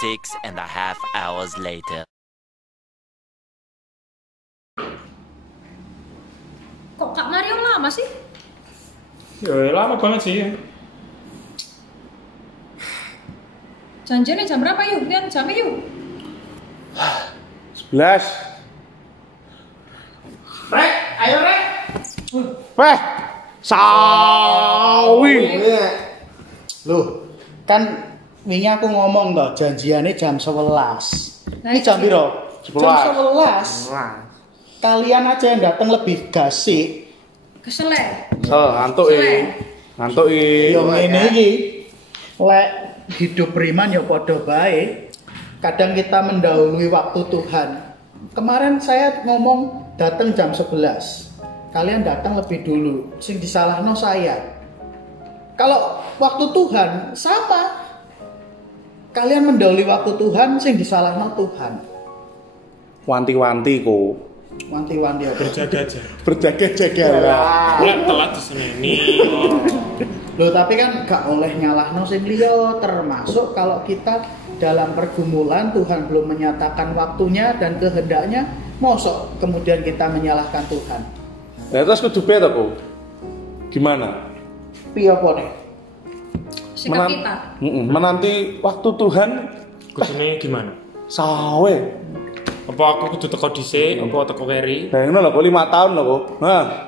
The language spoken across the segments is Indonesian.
6.5 hours later. Kok Kak Mario lama sih? Ya lama banget sih. Janjiannya jam berapa yuk? Lihat jamnya yuk. 11. Rek, ayo Rek. Weh, sawi. Loh, kan wingi aku ngomong toh janjiannya jam 11. Ini jam piro? 11. Jam 11. Kalian aja yang datang lebih gasik. Kesel ya? Ngantuk Yo ngene iki. Lek hidup beriman ya padha bae. Kadang kita mendahului waktu Tuhan. Kemarin saya ngomong datang jam 11. Kalian datang lebih dulu. Sing disalahno saya. Kalau waktu Tuhan sama. Kalian mendahului waktu Tuhan, sing disalahno Tuhan. Wanti-wanti kok. Wanti-wanti apa? Berjaga-jaga lah. Telat di sini nih. Loh tapi kan gak oleh nyalahno sing liya, termasuk kalau kita dalam pergumulan Tuhan belum menyatakan waktunya dan kehendaknya, mosok kemudian kita menyalahkan Tuhan. Nah terus kudu beda kok. Gimana? Piye apa nih? Sikap kita. Menanti waktu Tuhan Kudune gimana? sawe. Apa aku kudu teko dhisik, apa teko keri? Bayangno lho kok 5 tahun lho kok. Hah.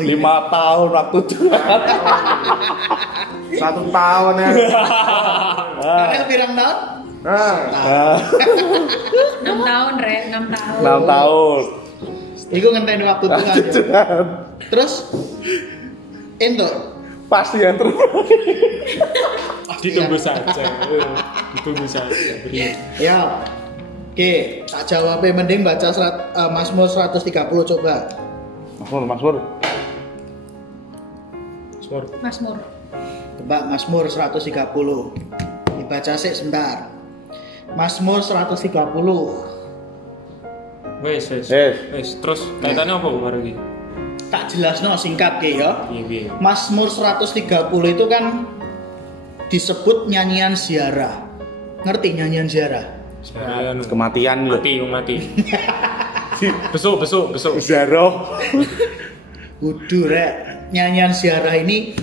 5 tahun waktu Tuhan. 1 tahun ya. Karena pirang tahun? 6 tahun, Rek, 6 tahun. 6 tahun. Iku ngenteni waktu Tuhan. Ya. Tuhan. Terus ento Pasti yang terbaik. Ditunggu saja. Ditunggu saja. ya. Oke, tak jawabnya mending baca Mazmur 130 coba. Mazmur. Mazmur. Coba Mazmur 130. Dibaca sih sebentar. Mazmur 130. Wes. Terus kaitannya apa karo iki? Tak jelasno singkat ke ya. Piye? Mazmur 130 itu kan disebut nyanyian ziarah. Ngerti nyanyian ziarah? Kematian lho. Mati. Besok. Zaro. Kudu rek. Nyanyian ziarah ini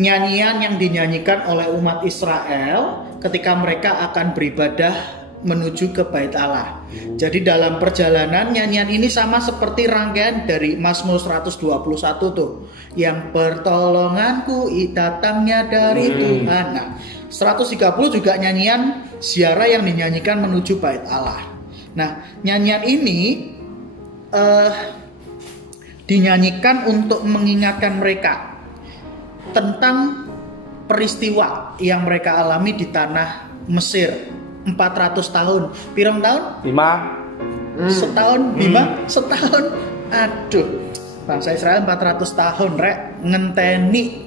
nyanyian yang dinyanyikan oleh umat Israel ketika mereka akan beribadah menuju ke Bait Allah. Jadi dalam perjalanan nyanyian ini sama seperti rangkaian dari Mazmur 121 tuh, yang pertolonganku datangnya dari Tuhan. Nah, 130 juga nyanyian ziarah yang dinyanyikan menuju Bait Allah. Nah, nyanyian ini dinyanyikan untuk mengingatkan mereka tentang peristiwa yang mereka alami di tanah Mesir 400 tahun. Pirang tahun? 5. Setahun? 5? Setahun? Aduh, bangsa Israel 400 tahun rek ngenteni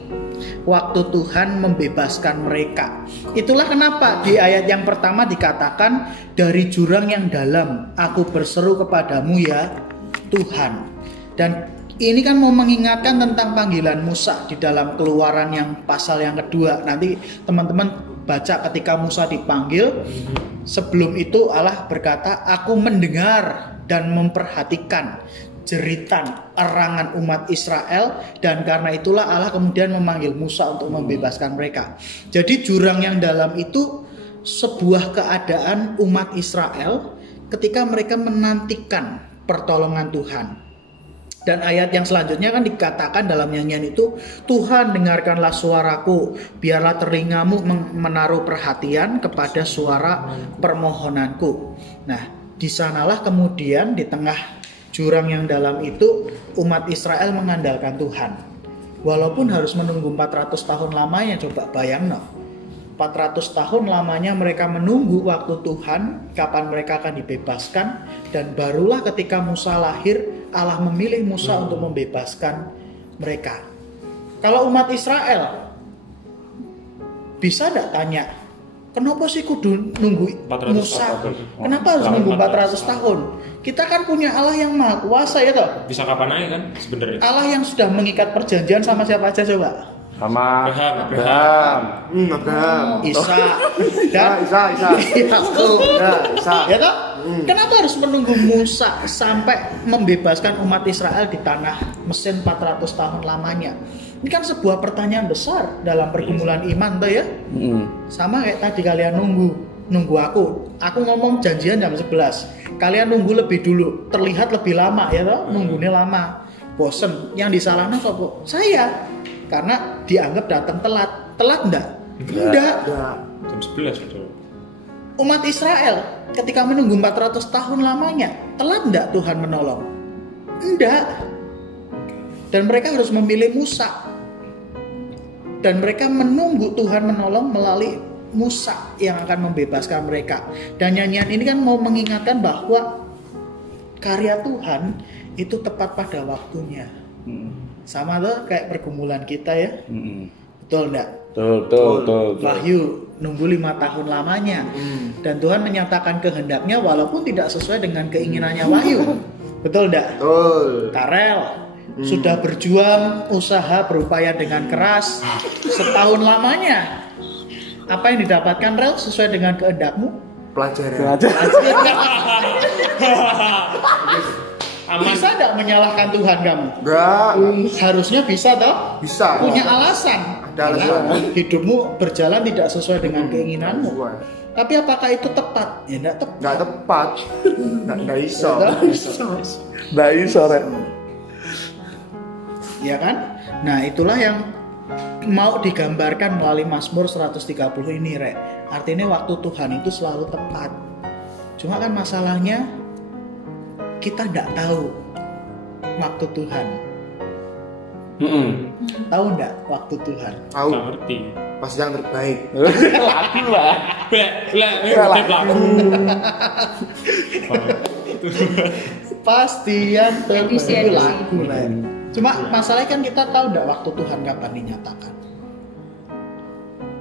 waktu Tuhan membebaskan mereka. Itulah kenapa di ayat yang pertama dikatakan dari jurang yang dalam aku berseru kepadamu ya Tuhan. Dan ini kan mau mengingatkan tentang panggilan Musa di dalam Keluaran yang pasal yang kedua. Nanti teman-teman baca ketika Musa dipanggil. Sebelum itu Allah berkata, aku mendengar dan memperhatikan jeritan erangan umat Israel, dan karena itulah Allah kemudian memanggil Musa untuk membebaskan mereka. Jadi jurang yang dalam itu sebuah keadaan umat Israel ketika mereka menantikan pertolongan Tuhan. Dan ayat yang selanjutnya kan dikatakan dalam nyanyian itu, Tuhan dengarkanlah suaraku, biarlah telingamu menaruh perhatian kepada suara permohonanku. Nah, di sanalah kemudian di tengah jurang yang dalam itu umat Israel mengandalkan Tuhan. Walaupun harus menunggu 400 tahun lamanya, coba bayang no. 400 tahun lamanya mereka menunggu waktu Tuhan, kapan mereka akan dibebaskan, dan barulah ketika Musa lahir, Allah memilih Musa untuk membebaskan mereka. Kalau umat Israel bisa tidak tanya, kenapa sih kudu nunggu Musa? Kenapa harus nunggu 400 tahun? Kita kan punya Allah yang maha kuasa ya toh? Bisa kapan aja kan sebenarnya. Allah yang sudah mengikat perjanjian sama siapa aja coba? Sama Abraham. Abraham. Abraham. Isa Ya, dan Isa. Yakub. Ya, Isa. Ya toh? Kenapa harus menunggu Musa sampai membebaskan umat Israel di tanah Mesir 400 tahun lamanya? Ini kan sebuah pertanyaan besar dalam pergumulan iman toh ya. Sama kayak tadi kalian nunggu aku. Aku ngomong janjian jam 11. Kalian nunggu lebih dulu, terlihat lebih lama ya toh, nunggunya lama. Bosen. Yang disalahkan kok saya. Karena dianggap datang telat. Telat enggak? Enggak. Ya. Jam 11 betul. Umat Israel ketika menunggu 400 tahun lamanya, telat enggak Tuhan menolong? Enggak. Dan mereka harus memilih Musa. Dan mereka menunggu Tuhan menolong melalui Musa yang akan membebaskan mereka. Dan nyanyian ini kan mau mengingatkan bahwa karya Tuhan itu tepat pada waktunya. Sama tuh kayak pergumulan kita ya. Betul enggak? Betul. Wahyu nunggu 5 tahun lamanya. Dan Tuhan menyatakan kehendaknya walaupun tidak sesuai dengan keinginannya Wahyu. Betul enggak? Betul. Karel sudah berjuang, usaha, berupaya dengan keras setahun lamanya. Apa yang didapatkan Rel sesuai dengan kehendakmu? Pelajaran. Bisa enggak menyalahkan Tuhan kamu? Enggak. Harusnya bisa toh? Bisa. Punya alasan. Ada alasan. Karena hidupmu berjalan tidak sesuai dengan keinginanmu. Sesuai. Tapi apakah itu tepat? Ya enggak tepat. Enggak tepat. Enggak iso. Nggak iso rek. Ya kan? Nah, itulah yang mau digambarkan melalui Mazmur 130 ini, Rek. Artinya waktu Tuhan itu selalu tepat. Cuma kan masalahnya kita tidak tahu waktu Tuhan. Tahu enggak waktu Tuhan? Tahu. Nggak ngerti. Pas yang terbaik. Lagu lah. Lah, ini udah lagu. Pasti yang terbaik Edisi. itu lagu lah. Cuma masalahnya kan kita tahu enggak waktu Tuhan kapan dinyatakan.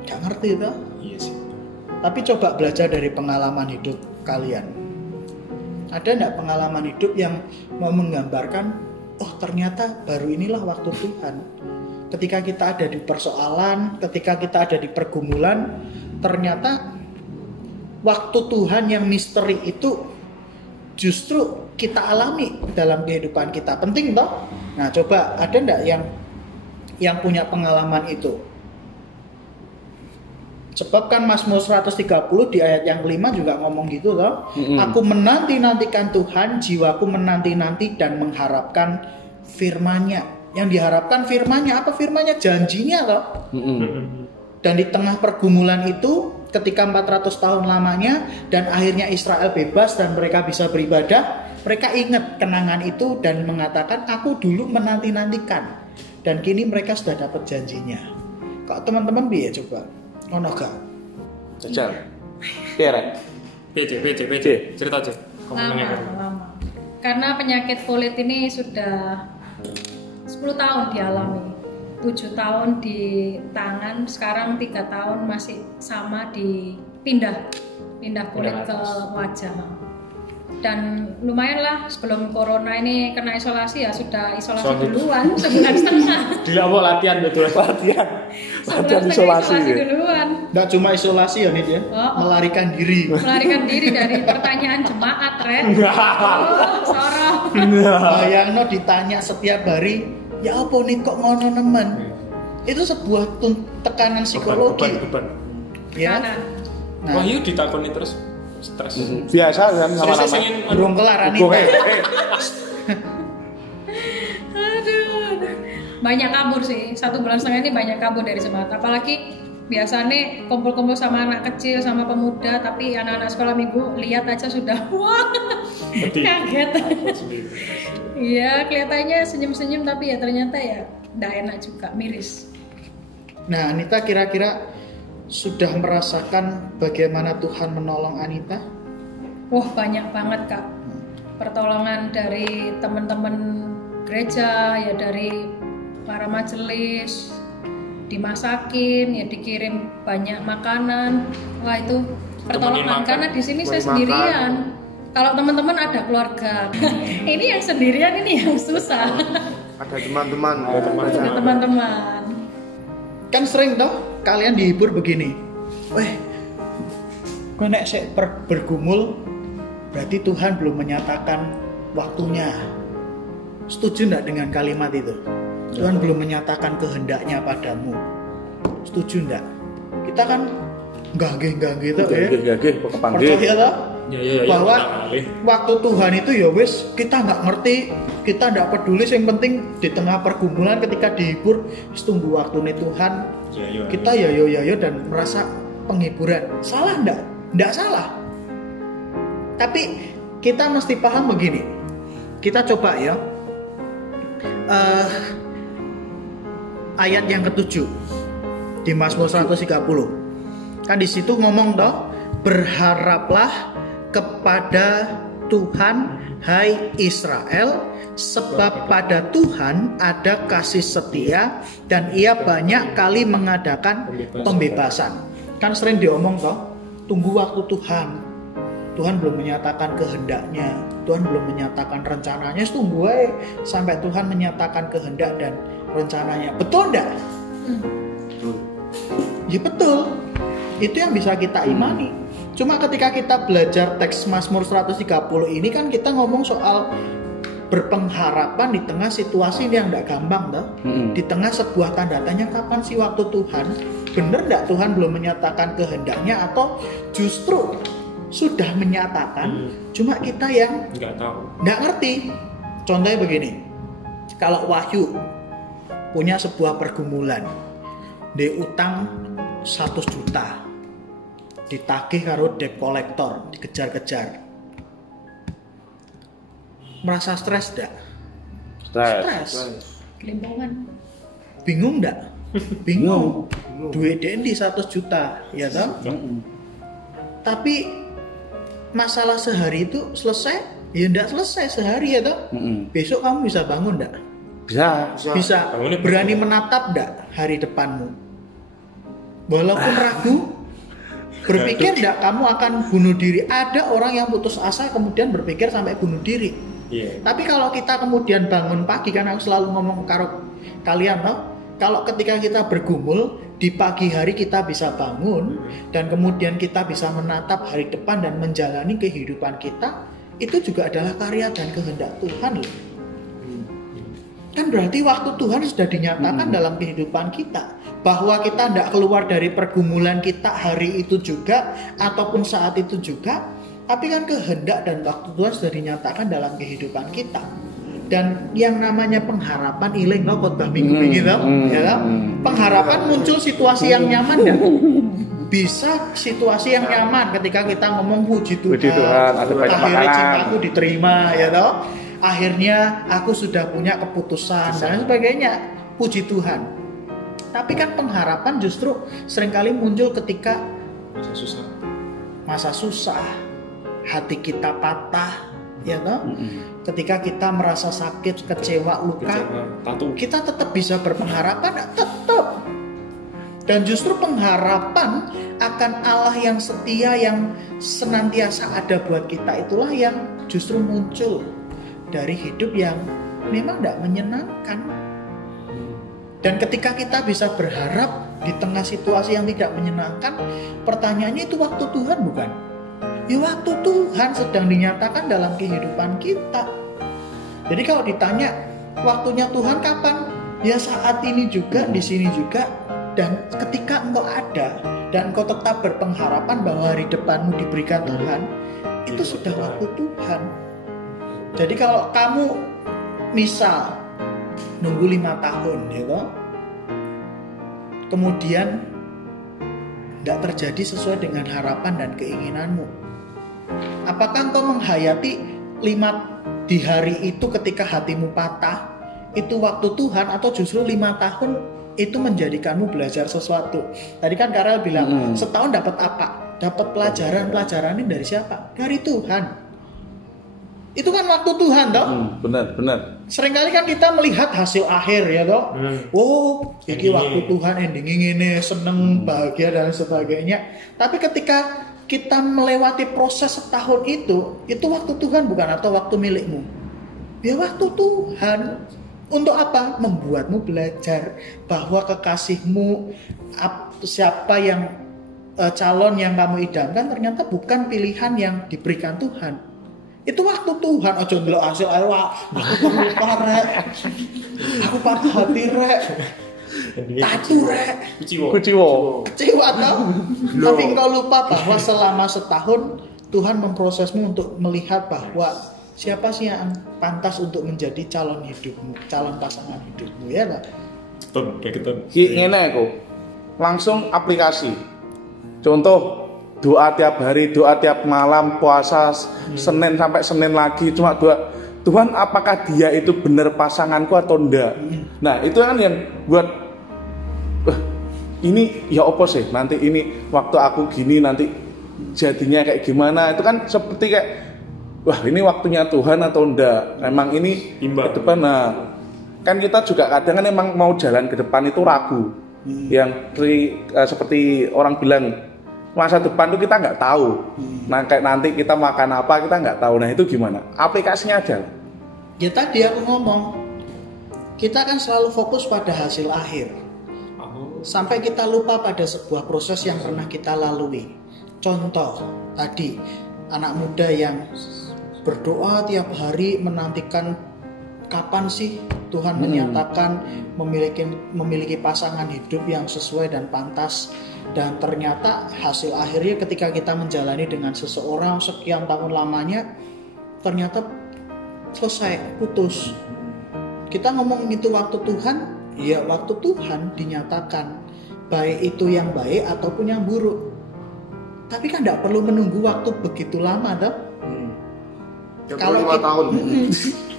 Gak ngerti itu. Iya sih. Tapi coba belajar dari pengalaman hidup kalian. Ada enggak pengalaman hidup yang mau menggambarkan, oh ternyata baru inilah waktu Tuhan. Ketika kita ada di persoalan, ketika kita ada di pergumulan, ternyata waktu Tuhan yang misteri itu justru kita alami dalam kehidupan kita. Penting toh? Nah, coba ada enggak yang punya pengalaman itu? Sebab kan Mazmur 130 di ayat yang kelima juga ngomong gitu toh. Aku menanti-nantikan Tuhan, jiwaku menanti-nanti dan mengharapkan firman-Nya. Yang diharapkan firman-Nya apa? Firman-Nya janjinya toh. Dan di tengah pergumulan itu ketika 400 tahun lamanya dan akhirnya Israel bebas dan mereka bisa beribadah, mereka ingat kenangan itu dan mengatakan aku dulu menanti-nantikan. Dan kini mereka sudah dapat janjinya. Kok teman-teman biar coba? Ono gak? Jajal. Iya rek. PC. Cerita aja. Lama. Karena penyakit kulit ini sudah 10 tahun dialami. 7 tahun di tangan, sekarang 3 tahun masih sama pindah kulit ke wajah. Dan lumayan lah sebelum corona ini kena isolasi ya sudah isolasi duluan sebulan setengah. Dilawak latihan betul. Latihan Sebulan setengah isolasi isolasi ya? duluan. Nggak cuma isolasi ya Nid ya, melarikan diri. Melarikan diri dari pertanyaan jemaat, Rek. Sorong. Bayangno ditanya setiap hari, ya apa nih kok ngono nemen? Itu sebuah tekanan psikologi. Beban. Ya. Kanan. Nah, Wahyu ditakoni terus stres. Biasa kan sama-sama. belum kelar Gue Anita. Aduh. Banyak kabur sih. 1 bulan setengah ini banyak kabur dari jemaat. Apalagi biasanya kumpul-kumpul sama anak kecil, sama pemuda, tapi anak-anak sekolah minggu lihat aja sudah wah kaget. Iya, kelihatannya senyum-senyum tapi ya ternyata ya nggak enak juga, miris. Nah, Anita kira-kira sudah merasakan bagaimana Tuhan menolong Anita? Wah, banyak banget Kak. Pertolongan dari teman-teman gereja, ya dari para majelis, dimasakin, ya dikirim banyak makanan. Wah, itu pertolongan karena di sini saya sendirian. Kalau teman-teman ada keluarga. Ini yang sendirian, ini yang susah. Ada teman-teman. Ada teman-teman. Kan sering toh kalian dihibur begini. Weh, kowe nek sik bergumul berarti Tuhan belum menyatakan waktunya. Setuju enggak dengan kalimat itu? Tuhan belum menyatakan kehendaknya padamu. Setuju enggak? Kita kan gageh tuh ya. Gageh, kepanggih. Percaya toh? Ya, Bahwa ya, waktu Tuhan itu ya wis kita nggak ngerti, kita nggak peduli, yang penting di tengah pergumulan ketika dihibur wis tunggu waktunya Tuhan, kita ya dan merasa penghiburan. Salah enggak? Enggak salah. Tapi kita mesti paham begini. Kita coba ya ayat yang ke-7 di Mazmur 130. Kan di situ ngomong toh, berharaplah kepada Tuhan hai Israel, sebab pada Tuhan ada kasih setia dan ia banyak kali mengadakan pembebasan. Kan sering diomong toh, tunggu waktu Tuhan. Tuhan belum menyatakan kehendaknya, Tuhan belum menyatakan rencananya, tunggu aja sampai Tuhan menyatakan kehendak dan rencananya. Betul enggak? Ya betul. Itu yang bisa kita imani. Cuma ketika kita belajar teks Mazmur 130 ini kan kita ngomong soal berpengharapan di tengah situasi yang enggak gampang toh. Di tengah sebuah tanda tanya kapan sih waktu Tuhan? Bener enggak Tuhan belum menyatakan kehendaknya atau justru sudah menyatakan, cuma kita yang nggak ngerti. Contohnya begini, kalau Wahyu punya sebuah pergumulan, dia utang 100 juta, ditagih karo debt collector, dikejar-kejar, merasa stres enggak? Stres. Kelimpungan. Bingung enggak? Bingung. Duit dia di 100 juta, ya toh? Tapi masalah sehari itu selesai? Ya enggak selesai sehari ya toh? Besok kamu bisa bangun enggak? Bisa. Berani menatap enggak hari depanmu? Walaupun ragu, berpikir enggak kamu akan bunuh diri? Ada orang yang putus asa kemudian berpikir sampai bunuh diri. Tapi kalau kita kemudian bangun pagi, kan aku selalu ngomong karo kalian toh, kalau ketika kita bergumul di pagi hari kita bisa bangun dan kemudian kita bisa menatap hari depan dan menjalani kehidupan kita, itu juga adalah karya dan kehendak Tuhan loh. Kan berarti waktu Tuhan sudah dinyatakan dalam kehidupan kita, bahwa kita tidak keluar dari pergumulan kita hari itu juga ataupun saat itu juga, tapi kan kehendak dan waktu Tuhan sudah dinyatakan dalam kehidupan kita. Dan yang namanya pengharapan iling no khotbah minggu ini ya, pengharapan muncul situasi yang nyaman ya. Bisa situasi yang nyaman ketika kita ngomong puji Tuhan, akhirnya cintaku diterima ya toh. Akhirnya aku sudah punya keputusan dan sebagainya, puji Tuhan. Tapi kan pengharapan justru seringkali muncul ketika masa susah, hati kita patah, ya toh. Ketika kita merasa sakit, kecewa, luka, kita tetap bisa berpengharapan, tetap. Dan justru pengharapan akan Allah yang setia, yang senantiasa ada buat kita, itulah yang justru muncul dari hidup yang memang tidak menyenangkan. Dan ketika kita bisa berharap di tengah situasi yang tidak menyenangkan, pertanyaannya itu waktu Tuhan bukan? Ya waktu Tuhan sedang dinyatakan dalam kehidupan kita. Jadi kalau ditanya waktunya Tuhan kapan? Ya saat ini juga, di sini juga. Dan ketika engkau ada dan engkau tetap berpengharapan bahwa hari depanmu diberikan Tuhan, itu sudah waktu Tuhan. Jadi kalau kamu misal nunggu 5 tahun gitu, kemudian tidak terjadi sesuai dengan harapan dan keinginanmu, apakah engkau menghayati di hari itu ketika hatimu patah itu waktu Tuhan, atau justru 5 tahun itu menjadikanmu belajar sesuatu? Tadi kan Karel bilang setahun dapat apa? Dapat pelajaran ini dari siapa? Dari Tuhan. Itu kan waktu Tuhan toh. Benar. Seringkali kan kita melihat hasil akhir ya toh. Oh, ini waktu Tuhan ending ini seneng, bahagia dan sebagainya. Tapi ketika kita melewati proses setahun itu waktu Tuhan bukan, atau waktu milikmu? Ya waktu Tuhan. Untuk apa? Membuatmu belajar bahwa kekasihmu, siapa yang calon yang kamu idamkan ternyata bukan pilihan yang diberikan Tuhan. Itu waktu Tuhan. Ojo ndelok hasil ayo aku lupa rek. Aku patah hati rek. Tatu rek. Kuciwo. Kecewa tau. Tapi engkau lupa bahwa selama setahun Tuhan memprosesmu untuk melihat bahwa siapa sih yang pantas untuk menjadi calon hidupmu, calon pasangan hidupmu, ya kan? Kayak gitu. Ngene aku. Langsung aplikasi. Contoh, doa tiap hari, doa tiap malam, puasa Senin sampai Senin lagi, cuma doa, Tuhan apakah dia itu benar pasanganku atau enggak. Nah itu kan yang buat ini ya opo sih, nanti ini waktu aku gini nanti jadinya kayak gimana. Itu kan seperti kayak wah ini waktunya Tuhan atau enggak, emang ini Imbang. ke depan. Nah kan kita juga kadang kan emang mau jalan ke depan itu ragu. Yang seperti orang bilang masa depan itu kita nggak tahu. Nah kayak nanti kita makan apa kita nggak tahu. Nah itu gimana? Aplikasinya aja. Ya tadi aku ngomong, kita kan selalu fokus pada hasil akhir. Sampai kita lupa pada sebuah proses yang pernah kita lalui. Contoh tadi, anak muda yang berdoa tiap hari menantikan kapan sih Tuhan menyatakan memiliki pasangan hidup yang sesuai dan pantas. Dan ternyata hasil akhirnya ketika kita menjalani dengan seseorang sekian tahun lamanya, ternyata selesai, putus. Kita ngomong itu waktu Tuhan, ya waktu Tuhan dinyatakan baik itu yang baik ataupun yang buruk. Tapi kan tidak perlu menunggu waktu begitu lama, toh? Kalau 5 tahun.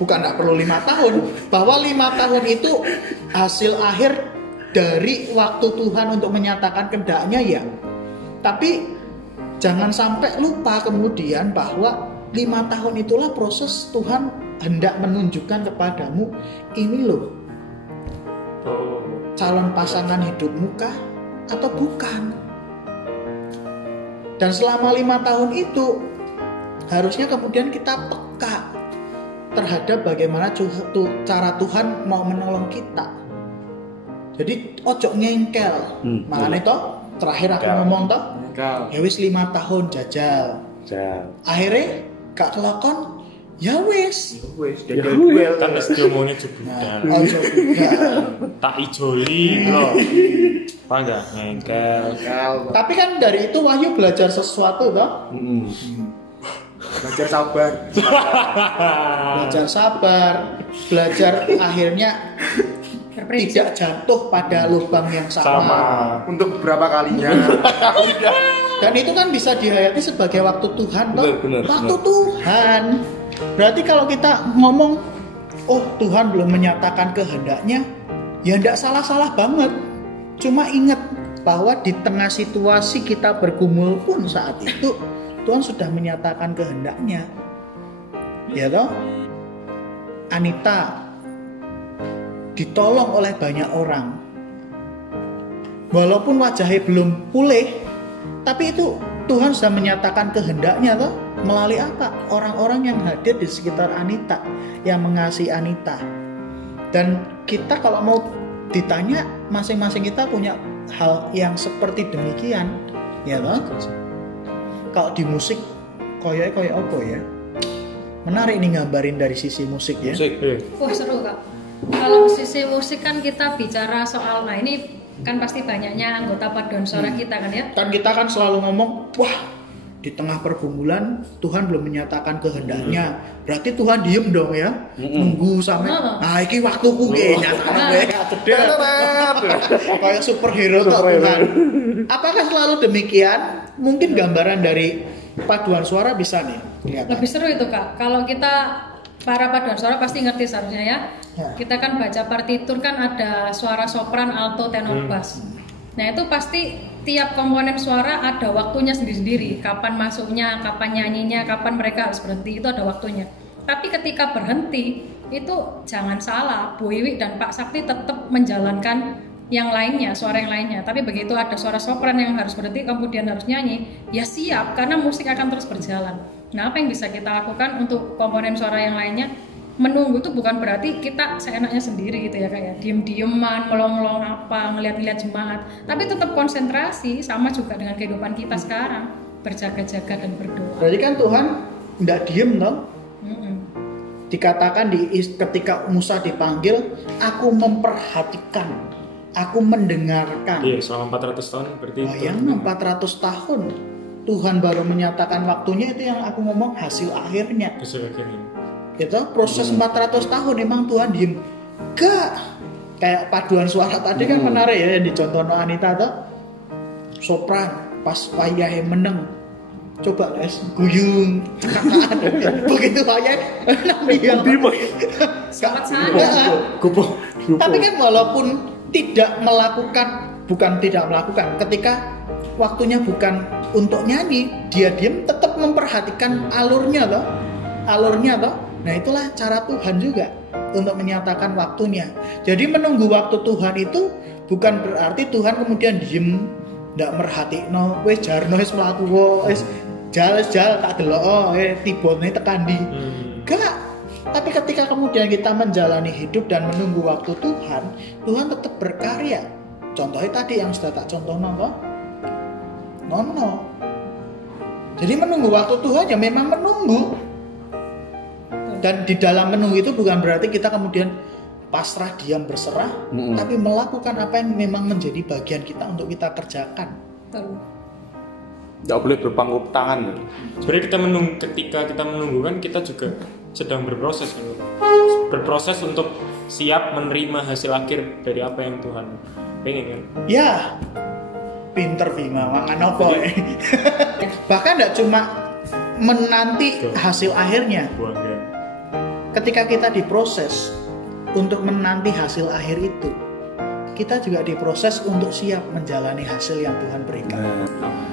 Bukan tidak perlu 5 tahun, bahwa 5 tahun itu hasil akhir dari waktu Tuhan untuk menyatakan kehendaknya ya. Tapi jangan sampai lupa kemudian bahwa 5 tahun itulah proses Tuhan hendak menunjukkan kepadamu, ini loh calon pasangan hidupmu kah atau bukan. Dan selama 5 tahun itu harusnya kemudian kita peka terhadap bagaimana cara Tuhan mau menolong kita. Jadi ojo ngengkel. Makanya toh terakhir aku ngomong toh, ya wis 5 tahun jajal. Akhirnya gak kelakon, ya wis. Jajal duel. Kan wis diomongnya jebutan. Ojo Tak ijoli loh. Apa enggak ngengkel. Tapi kan dari itu Wahyu belajar sesuatu toh. Belajar sabar. Belajar sabar, belajar akhirnya tidak jatuh pada lubang yang sama. Untuk berapa kalinya? Dan itu kan bisa dihayati sebagai waktu Tuhan toh. Waktu Tuhan. Berarti kalau kita ngomong, oh Tuhan belum menyatakan kehendaknya, ya tidak salah-salah banget. Cuma ingat bahwa di tengah situasi kita bergumul pun saat itu Tuhan sudah menyatakan kehendaknya. Ya toh? Anita ditolong oleh banyak orang. Walaupun wajahnya belum pulih, tapi itu Tuhan sudah menyatakan kehendaknya toh. Melalui apa? Orang-orang yang hadir di sekitar Anita, yang mengasihi Anita. Dan kita kalau mau ditanya, masing-masing kita punya hal yang seperti demikian, ya toh? Kalau di musik koyo apa ya? Menarik nih gambarin dari sisi musik ya. Wah seru kak. Kalau sisi musik kan kita bicara soal, nah ini kan pasti banyaknya anggota paduan suara kita kan ya. Kan kita kan selalu ngomong, wah di tengah pergumulan Tuhan belum menyatakan kehendaknya. Berarti Tuhan diem dong ya, nunggu sampai. Nah iki waktuku kayaknya. Kayak superhero tuh Tuhan. Apakah selalu demikian? Mungkin gambaran dari paduan suara bisa nih kelihatan. Lebih seru itu kak. Kalau kita para paduan suara pasti ngerti seharusnya ya. Kita kan baca partitur kan ada suara sopran, alto, tenor, bass. Nah itu pasti tiap komponen suara ada waktunya sendiri-sendiri. Kapan masuknya, kapan nyanyinya, kapan mereka harus berhenti, itu ada waktunya. Tapi ketika berhenti itu jangan salah, Bu Iwi dan Pak Sakti tetap menjalankan yang lainnya, suara yang lainnya. Tapi begitu ada suara sopran yang harus berhenti kemudian harus nyanyi, ya siap karena musik akan terus berjalan. Nah apa yang bisa kita lakukan untuk komponen suara yang lainnya? menunggu itu bukan berarti kita seenaknya sendiri gitu ya, kayak diem-dieman, melong-melong apa, ngeliat-ngeliat jemaat, tapi tetap konsentrasi, sama juga dengan kehidupan kita sekarang, berjaga-jaga dan berdoa. Berarti kan Tuhan nggak diem toh? Mm-mm. Dikatakan ketika Musa dipanggil, aku memperhatikan, aku mendengarkan. Iya, selama 400 tahun berarti itu. Bayang 400 tahun Tuhan baru menyatakan waktunya, itu yang aku ngomong hasil akhirnya. Hasil akhirnya. Itu proses 400 tahun emang Tuhan diem. Gak kayak paduan suara tadi kan menarik ya, yang dicontohno Anita tuh. Sopran pas wayahe meneng. Coba guys, guyung cekakan. Begitu wayahe dia. Selamat sana. Tapi kan walaupun tidak melakukan, bukan tidak melakukan, ketika waktunya bukan untuk nyanyi, dia diem tetap memperhatikan alurnya toh. Nah itulah cara Tuhan juga untuk menyatakan waktunya. Jadi menunggu waktu Tuhan itu bukan berarti Tuhan kemudian diem, ndak merhatikno, wis jarno wis mlaku wis jal tak delok tibone tekan di. Enggak. Tapi ketika kemudian kita menjalani hidup dan menunggu waktu Tuhan, Tuhan tetap berkarya. Contohnya tadi yang sudah tak contoh toh. No. Jadi menunggu waktu Tuhan ya memang menunggu. Dan di dalam menunggu itu bukan berarti kita kemudian pasrah, diam, berserah, tapi melakukan apa yang memang menjadi bagian kita untuk kita kerjakan. Betul. Nggak boleh berpangku tangan. Sebenarnya ketika kita menunggu kan kita juga sedang berproses kan. Berproses untuk siap menerima hasil akhir dari apa yang Tuhan pengen kan. Ya, pinter Bima, mangan apa ya. Bahkan nggak cuma menanti hasil akhirnya. Ketika kita diproses untuk menanti hasil akhir itu, kita juga diproses untuk siap menjalani hasil yang Tuhan berikan.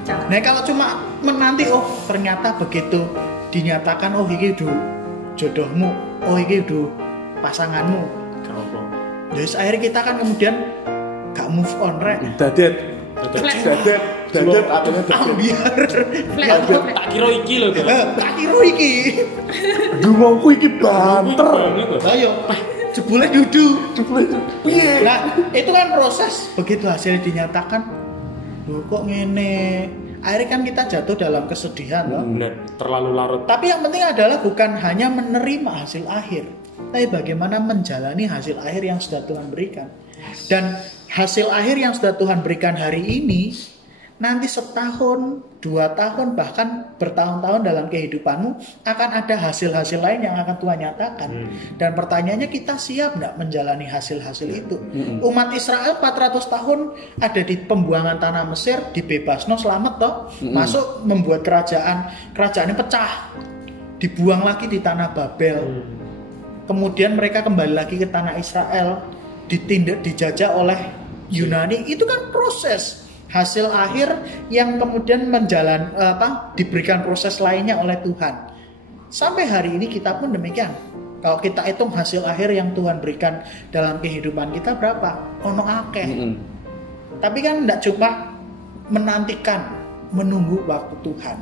Nah kalau cuma menanti, oh ternyata begitu dinyatakan, oh ini jodohmu, oh ini pasanganmu, jadi akhirnya kita kan kemudian gak move on, rek. Dadet artinya biar tak kira iki loh kan. tak kira iki ngomongku iki banter. ayo jebule dudu piye. Nah itu kan proses, begitu hasil dinyatakan loh kok ngene, akhirnya kan kita jatuh dalam kesedihan loh. Benar, terlalu larut. Tapi yang penting adalah bukan hanya menerima hasil akhir, tapi bagaimana menjalani hasil akhir yang sudah Tuhan berikan. Dan hasil akhir yang sudah Tuhan berikan hari ini, nanti setahun, 2 tahun, bahkan bertahun-tahun dalam kehidupanmu akan ada hasil-hasil lain yang akan Tuhan nyatakan. Dan pertanyaannya, kita siap nggak menjalani hasil-hasil itu? Umat Israel 400 tahun ada di pembuangan tanah Mesir, dibebasno, selamat toh, masuk membuat kerajaannya pecah, dibuang lagi di tanah Babel. Kemudian mereka kembali lagi ke tanah Israel, ditindak, dijajah oleh Yunani. Itu kan proses hasil akhir yang kemudian diberikan proses lainnya oleh Tuhan. Sampai hari ini kita pun demikian. Kalau kita hitung hasil akhir yang Tuhan berikan dalam kehidupan kita berapa? Ono akeh. Tapi kan tidak cuma menantikan, menunggu waktu Tuhan,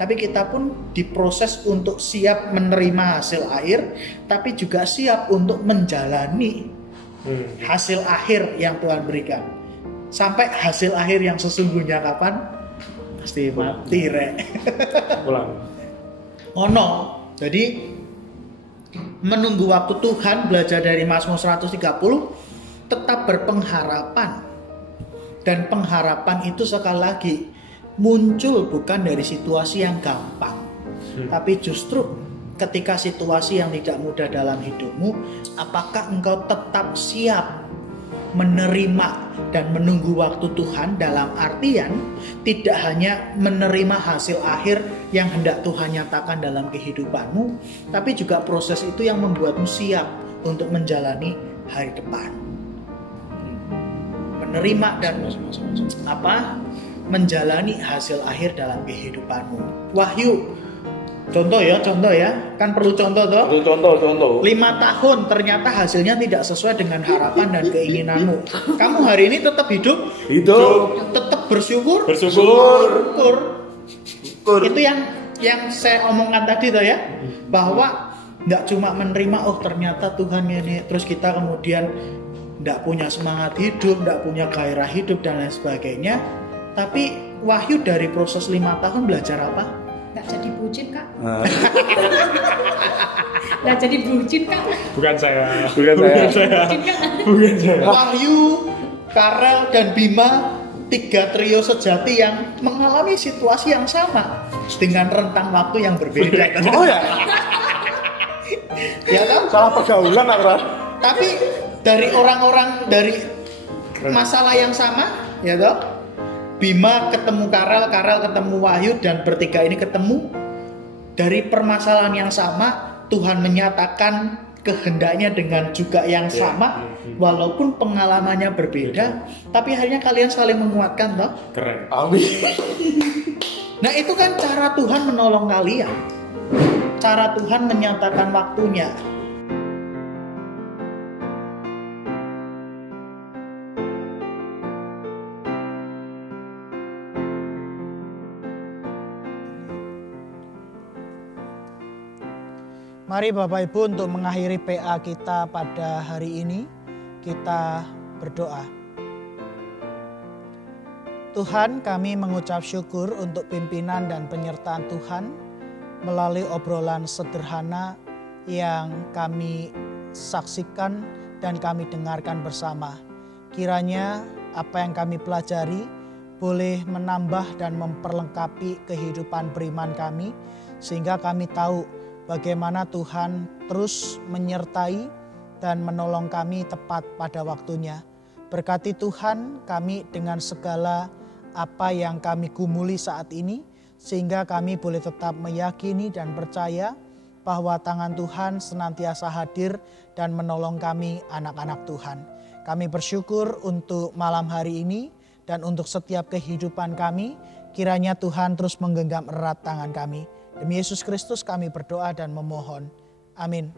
tapi kita pun diproses untuk siap menerima hasil akhir, tapi juga siap untuk menjalani hasil akhir yang Tuhan berikan. Sampai hasil akhir yang sesungguhnya kapan? Pasti mati rek. Pulang. Jadi menunggu waktu Tuhan, belajar dari Mazmur 130, tetap berpengharapan. Dan pengharapan itu sekali lagi muncul bukan dari situasi yang gampang, tapi justru ketika situasi yang tidak mudah dalam hidupmu, apakah engkau tetap siap menerima dan menunggu waktu Tuhan, dalam artian tidak hanya menerima hasil akhir yang hendak Tuhan nyatakan dalam kehidupanmu, tapi juga proses itu yang membuatmu siap untuk menjalani hari depan. Menerima dan menjalani hasil akhir dalam kehidupanmu. Wahyu, contoh ya, kan perlu contoh toh. Contoh. 5 tahun ternyata hasilnya tidak sesuai dengan harapan dan keinginanmu. Kamu hari ini tetap hidup, tetap bersyukur. Itu yang saya omongkan tadi toh ya, bahwa nggak cuma menerima, oh ternyata Tuhan ini, terus kita kemudian nggak punya semangat hidup, nggak punya gairah hidup dan lain sebagainya. Tapi Wahyu dari proses 5 tahun belajar apa? Nggak jadi bucin kak. Nggak jadi bucin kak. Bukan saya. Bukan saya. Bukan saya. Wahyu, Karel dan Bima, 3 trio sejati yang mengalami situasi yang sama dengan rentang waktu yang berbeda. Oh ya, Ya kan? salah pergaulan aku Ran. Tapi dari orang-orang dari masalah yang sama, ya toh? Bima ketemu Karel, Karel ketemu Wahyu, dan bertiga ini ketemu dari permasalahan yang sama. Tuhan menyatakan kehendaknya dengan juga yang sama, walaupun pengalamannya berbeda, tapi akhirnya kalian saling menguatkan, toh? Keren. Amin. Nah itu kan cara Tuhan menolong kalian, cara Tuhan menyatakan waktunya. Mari Bapak Ibu untuk mengakhiri PA kita pada hari ini, kita berdoa. Tuhan, kami mengucap syukur untuk pimpinan dan penyertaan Tuhan melalui obrolan sederhana yang kami saksikan dan kami dengarkan bersama. Kiranya apa yang kami pelajari boleh menambah dan memperlengkapi kehidupan beriman kami, sehingga kami tahu bagaimana Tuhan terus menyertai dan menolong kami tepat pada waktunya. Berkati Tuhan kami dengan segala apa yang kami gumuli saat ini, sehingga kami boleh tetap meyakini dan percaya bahwa tangan Tuhan senantiasa hadir dan menolong kami anak-anak Tuhan. Kami bersyukur untuk malam hari ini dan untuk setiap kehidupan kami. Kiranya Tuhan terus menggenggam erat tangan kami. Demi Yesus Kristus kami berdoa dan memohon. Amin.